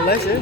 ওলাইছে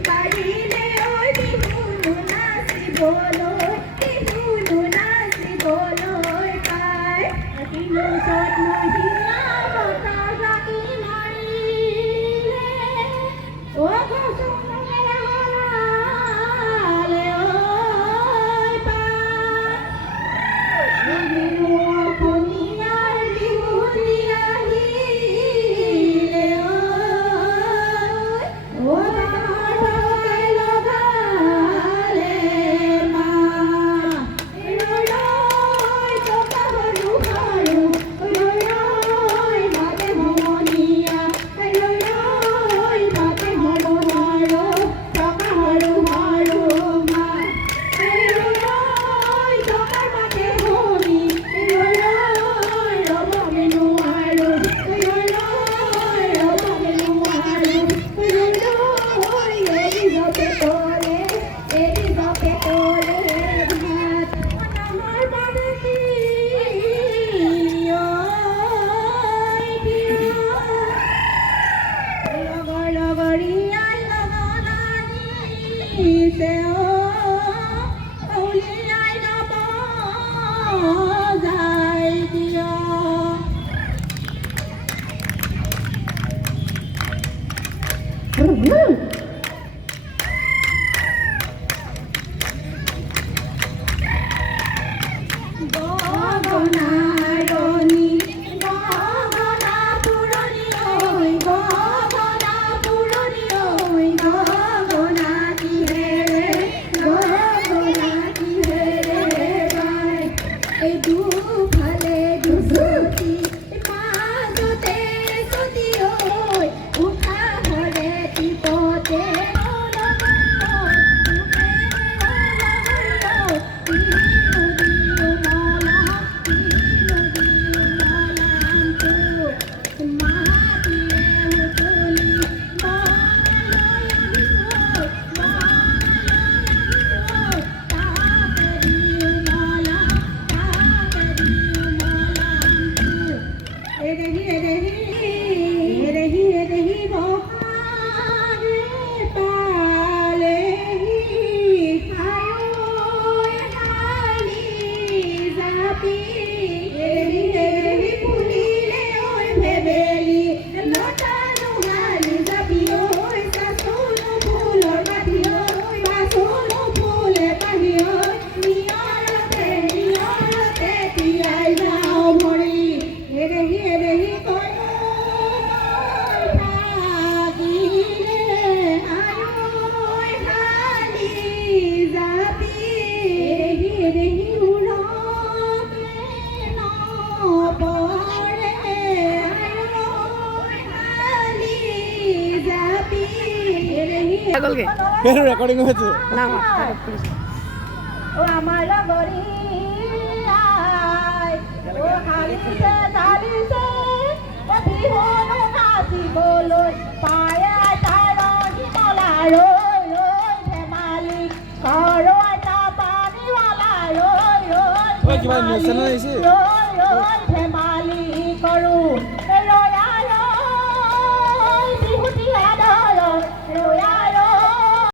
Party নাচিবলৈ বিহুনো নাচিবলৈ পায় কিনো চত মহিলা বতাহ জাকি মাৰিলে অ গছৰ হলালে ঐ পায় বিহু অসমীয়াৰ বিহুটি আহিলে ঐ বাবাই লগালে মাত ৰৈ টকা সৰু সৰু ৰৈ বাটে সমনীয়া ৰৈ বাটে সমনাৰো টকা সৰু সৰু মাত ৰৈ টকা বাটে হমি ৰৈ ৰ'বলে নোৱাৰো ৰ'বলে নোৱাৰো এৰি যাবে তলে ভাত আমাৰ বাবে লগৰ লগৰীয়াই লগনানিছে উলিয়াই ল'ব যায় দিয় গগনাৰণী গগনা পুৰণি ঐ গগনা পুৰণি ঐ গগনা কিহেৰে বাই এই দুফালে দুচুটি মাজতে চুটি ঐ উশাহৰে টিপতে ৰেকৰ্ডিং হয়েছে না ও আমাৰ লগৰি আই ও হালিছে ধালিছে ও বিহুনো নাচিবলৈ পায়া তাৰণি মলা ৰৈ ৰৈ ধেমালি ঘৰৰ এটা পানীৱালা ৰৈ ৰৈ কিবা নেশ্যনেল আহিছে ৰৈ